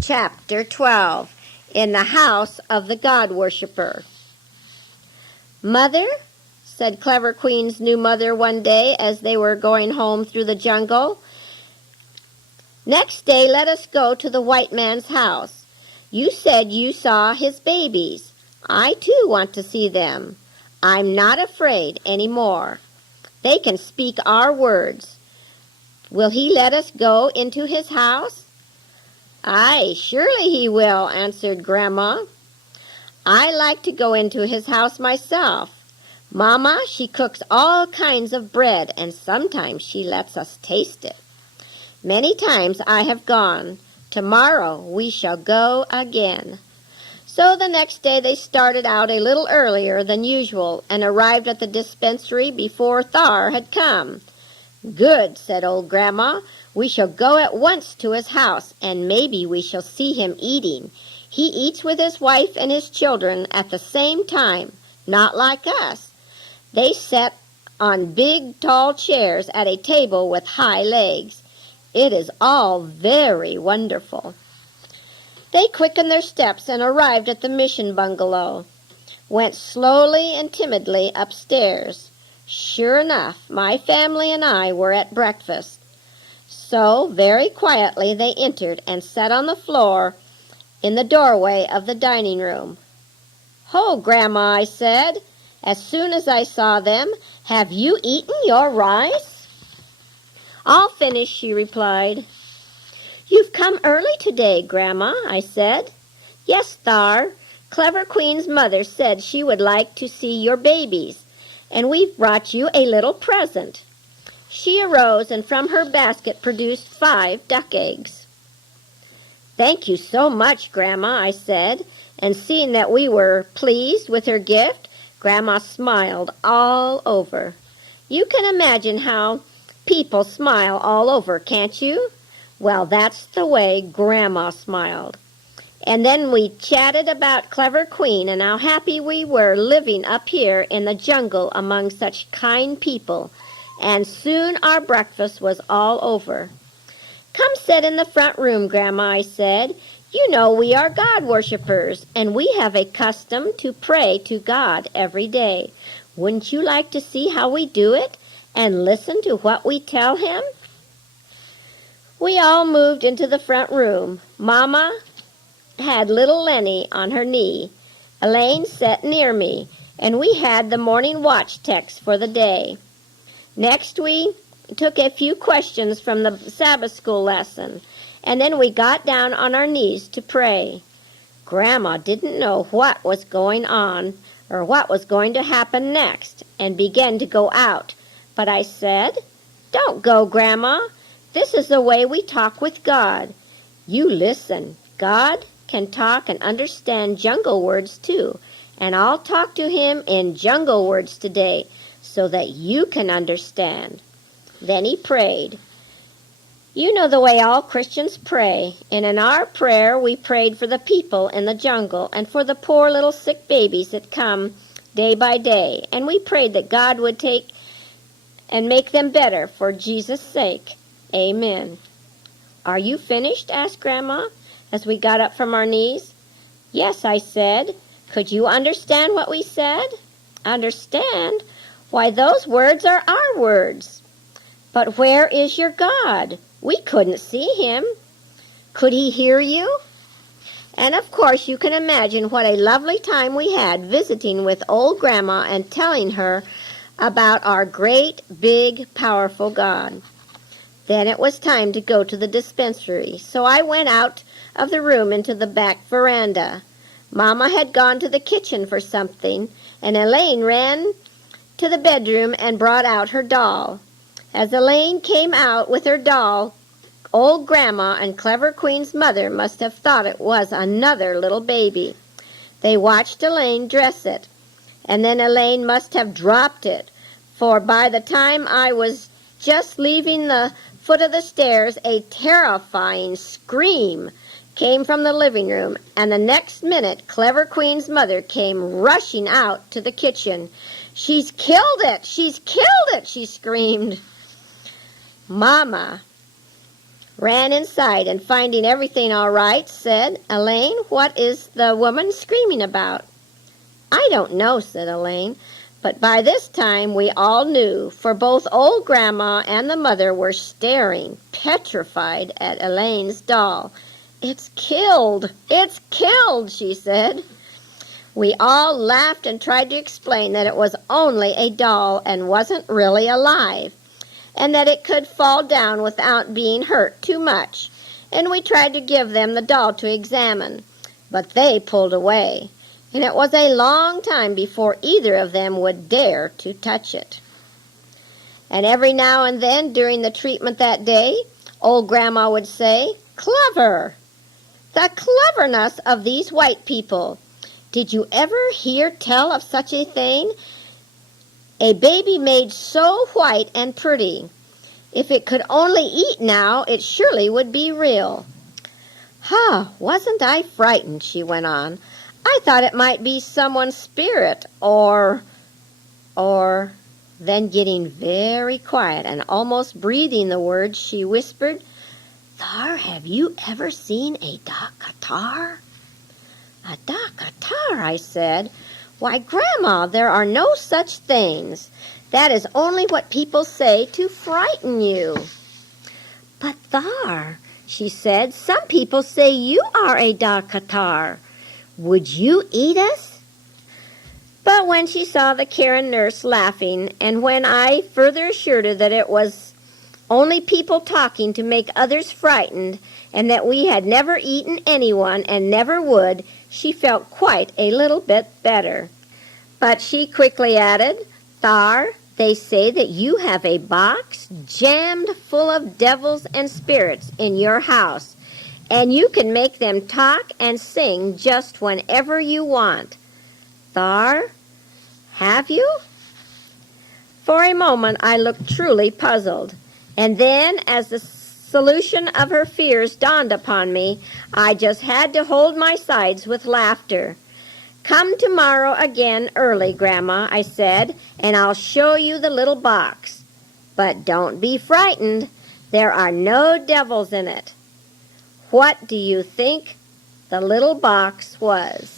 Chapter 12. In the House of the God Worshipper. "Mother," said Clever Queen's new mother one day as they were going home through the jungle, "next day let us go to the white man's house. You said you saw his babies. I too want to see them. I'm not afraid any more. They can speak our words. Will he let us go into his house?" "Aye, surely he will," answered Grandma. "I like to go into his house myself. Mama, she cooks all kinds of bread, and sometimes she lets us taste it. Many times I have gone. Tomorrow we shall go again." So the next day they started out a little earlier than usual and arrived at the dispensary before Thar had come. "Good," said old Grandma. "We shall go at once to his house, and maybe we shall see him eating. He eats with his wife and his children at the same time, not like us. They sit on big, tall chairs at a table with high legs. It is all very wonderful." They quickened their steps and arrived at the mission bungalow, went slowly and timidly upstairs. Sure enough, my family and I were at breakfast. So, very quietly they entered and sat on the floor in the doorway of the dining room. "Ho, Grandma," I said, as soon as I saw them, "have you eaten your rice?" "All finished," she replied. "You've come early today, Grandma," I said. "Yes, Thar. Clever Queen's mother said she would like to see your babies, and we've brought you a little present." She arose and from her basket produced 5 duck eggs. "Thank you so much, Grandma," I said, and seeing that we were pleased with her gift, Grandma smiled all over. You can imagine how people smile all over, can't you? Well, that's the way Grandma smiled. And then we chatted about Clever Queen and how happy we were living up here in the jungle among such kind people, and soon our breakfast was all over. "Come sit in the front room, Grandma," I said. "You know we are God worshippers, and we have a custom to pray to God every day. Wouldn't you like to see how we do it, and listen to what we tell him?" We all moved into the front room. Mama had little Lenny on her knee. Elaine sat near me, and we had the morning watch text for the day. Next, we took a few questions from the Sabbath school lesson, and then we got down on our knees to pray. Grandma didn't know what was going on or what was going to happen next, and began to go out. But I said, "Don't go, Grandma. This is the way we talk with God. You listen. God can talk and understand jungle words too, and I'll talk to him in jungle words today so that you can understand." Then he prayed. You know the way all Christians pray, and in our prayer we prayed for the people in the jungle and for the poor little sick babies that come day by day, and we prayed that God would take and make them better for Jesus' sake. Amen. "Are you finished?" asked Grandma as we got up from our knees. "Yes," I said. "Could you understand what we said?" "Understand? Why, those words are our words." "But where is your God? We couldn't see him. Could he hear you?" And of course you can imagine what a lovely time we had visiting with old Grandma and telling her about our great, big, powerful God. Then it was time to go to the dispensary, so I went out of the room into the back veranda. Mama had gone to the kitchen for something, and Elaine ran to the bedroom and brought out her doll. As Elaine came out with her doll, old Grandma and Clever Queen's mother must have thought it was another little baby. They watched Elaine dress it, and then Elaine must have dropped it, for by the time I was just leaving the foot of the stairs, a terrifying scream came from the living room, and the next minute Clever Queen's mother came rushing out to the kitchen. "She's killed it! She's killed it!" she screamed. Mama ran inside and finding everything all right, said, "Elaine, what is the woman screaming about?" "I don't know," said Elaine. But by this time we all knew, for both old Grandma and the mother were staring, petrified, at Elaine's doll. "It's killed! It's killed!" she said. We all laughed and tried to explain that it was only a doll and wasn't really alive, and that it could fall down without being hurt too much, and we tried to give them the doll to examine, but they pulled away, and it was a long time before either of them would dare to touch it. And every now and then during the treatment that day, old Grandma would say, "Clever! The cleverness of these white people! Did you ever hear tell of such a thing? A baby made so white and pretty. If it could only eat now, it surely would be real." Wasn't I frightened?" she went on. "I thought it might be someone's spirit, or, then getting very quiet and almost breathing the words, she whispered, "Thar, have you ever seen a Dakatar?" "A Dakatar," I said. "Why, Grandma, there are no such things. That is only what people say to frighten you." "But Thar," she said, "some people say you are a Dakatar. Would you eat us?" But when she saw the Karen nurse laughing, and when I further assured her that it was only people talking to make others frightened, and that we had never eaten anyone and never would, she felt quite a little bit better. But she quickly added, "Thar, they say that you have a box jammed full of devils and spirits in your house, and you can make them talk and sing just whenever you want. Thar, have you?" For a moment I looked truly puzzled, and then, as the solution of her fears dawned upon me, I just had to hold my sides with laughter. "Come tomorrow again early, Grandma," I said, "and I'll show you the little box. But don't be frightened. There are no devils in it." What do you think the little box was?